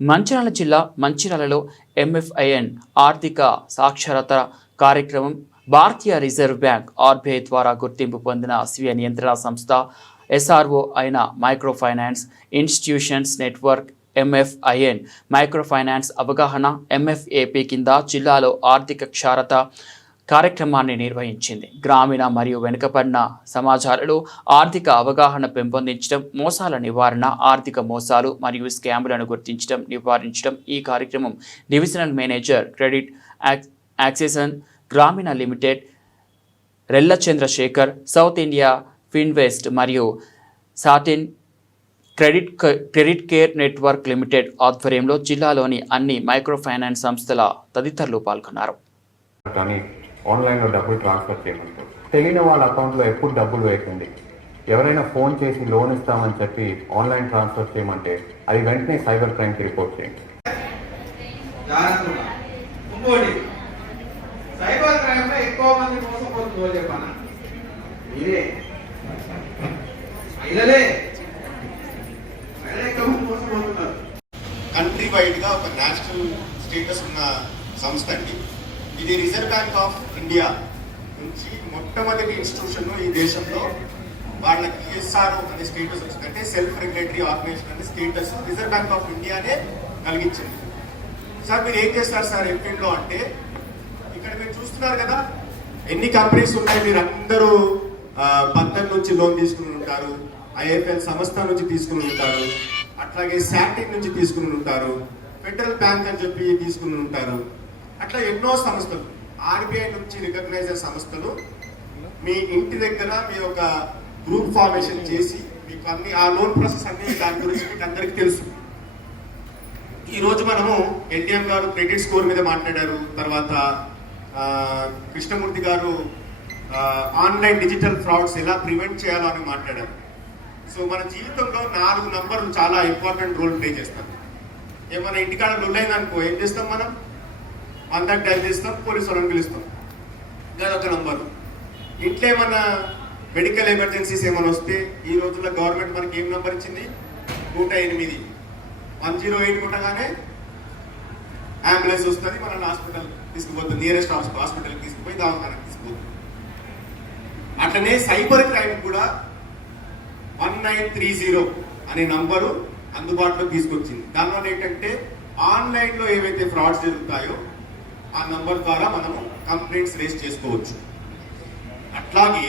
మంచిర్యాల జిల్లా మంచిర్యాలలో ఎంఎఫ్ఐఎన్ ఆర్థిక సాక్షరత కార్యక్రమం భారతీయ రిజర్వ్ బ్యాంక్ ఆర్బీఐ ద్వారా గుర్తింపు పొందిన స్వీయ నియంత్రణ సంస్థ ఎస్ఆర్ఓ అయిన micro finance institutions network MFIN micro finance అవగాహన ఎంఎఫ్ఏపీ కింద జిల్లాలో ఆర్థిక క్షారత కార్యక్రమాన్ని నిర్వహించింది. గ్రామీణ మరియు వెనుకబడిన సమాజాలలో ఆర్థిక అవగాహన పెంపొందించడం మోసాల నివారణ ఆర్థిక మోసాలు మరియు స్కాములను గుర్తించడం నివారించడం ఈ కార్యక్రమం డివిజనల్ మేనేజర్ క్రెడిట్ యాక్- Grameen limited Rella Chandrashekar south India Finvest మరియు సాటిన్ క్రెడిట్ క- క్రెడిట్ కేర్ నెట్వర్క్ లిమిటెడ్ ఆధ్వర్యంలో జిల్లాలోని అన్ని మైక్రో ఫైనాన్స్ సంస్థల తదితరులు పాల్గొన్నారు. కానీ ఆన్లైన్లో డబ్బులు ట్రాన్స్ఫర్ చేయమంటారు. తెలియని వాళ్ళ అకౌంట్లో ఎప్పుడు డబ్బులు వేయకండి. ఎవరైనా ఫోన్ చేసి లోన్ ఇస్తామని చెప్పి ఆన్లైన్ ట్రాన్స్ఫర్ చేయమంటే అది వెంటనే సైబర్ క్రైమ్కి రిపోర్ట్ చేయండి. సైబర్ క్రైమ్లో ఎక్కువ మంది మోసపోతుందో చెప్పానా మీరే. మహిళలే. కంట్రీ వైడ్గా ఒక నేషనల్ స్టేటస్ ఉన్న సంస్థ అండి. ఇది రిజర్వ్ బ్యాంక్ ఆఫ్ ఇండియా నుంచి మొట్టమొదటి ఇన్స్టిట్యూషన్ ఈ దేశంలో. వాళ్ళకి ఎస్ఆర్ అనే స్టేటస్ వచ్చిందంటే సెల్ఫ్ రెగ్యులేటరీ ఆర్గనైజేషన్ అనే స్టేటస్ రిజర్వ్ బ్యాంక్ ఆఫ్ ఇండియానే కలిగించింది. సార్ మీరు ఏం చేస్తారు సార్ ఎంపీలో అంటే ఇక్కడ మీరు చూస్తున్నారు కదా ఎన్ని కంపెనీస్ ఉన్నాయి మీరు అందరూ ఆ, బంధన్ నుంచి లోన్ తీసుకుని ఉంటారు ఐఎఫ్ఎల్ సంస్థ నుంచి తీసుకుని ఉంటారు అట్లాగే శాటిక్ నుంచి తీసుకుని ఉంటారు ఫెడరల్ బ్యాంక్ అని చెప్పి తీసుకుని ఉంటారు. అట్లా ఎన్నో సంస్థలు ఆర్బీఐ నుంచి రికగ్నైజ్ సంస్థలు మీ ఇంటి దగ్గర మీ ఒక గ్రూప్ ఫార్మేషన్ చేసి మీకు అన్ని ఆ లోన్ ప్రాసెస్ అన్ని దాని గురించి మీకు అందరికీ తెలుసు. ఈరోజు మనము ఎన్టీఎం గారు క్రెడిట్ స్కోర్ మీద మాట్లాడారు తర్వాత Krishnamurthy garu online digital frauds ఎలా ప్రివెంట్ చేయాలో అని మాట్లాడారు. సో మన జీవితంలో నాలుగు నంబర్లు చాలా ఇంపార్టెంట్ రోల్ ప్లే చేస్తాం ఏమైనా ఇంటికాడ లొల్లైంది ఏం చేస్తాం మనం? అందరికి డైల్ చేస్తాం పోలీసు వాళ్ళని పిలుస్తాం. అదొక నంబర్. ఇంట్లో ఏమన్నా మెడికల్ ఎమర్జెన్సీస్ ఏమైనా వస్తే ఈ రోజుల్లో గవర్నమెంట్ మనకి ఏం నంబర్ ఇచ్చింది? నూట ఎనిమిది. వన్ జీరో ఎయిట్ ఉండగానే అంబులెన్స్ వస్తుంది మనల్ని హాస్పిటల్ తీసుకుపోతుంది. నియరెస్ట్ హాస్పిటల్ తీసుకుపోయి దవాఖానకి తీసుకుపోతుంది. అట్లనే సైబర్ క్రైమ్ కూడా వన్ నైన్ త్రీ జీరో అనే నంబరు అందుబాటులో తీసుకొచ్చింది. దానివల్ల ఏంటంటే ఆన్లైన్లో ఏవైతే ఫ్రాడ్స్ జరుగుతాయో ఆ నంబర్ ద్వారా మనము కంప్లైంట్స్ రేస్ చేసుకోవచ్చు. అట్లాగే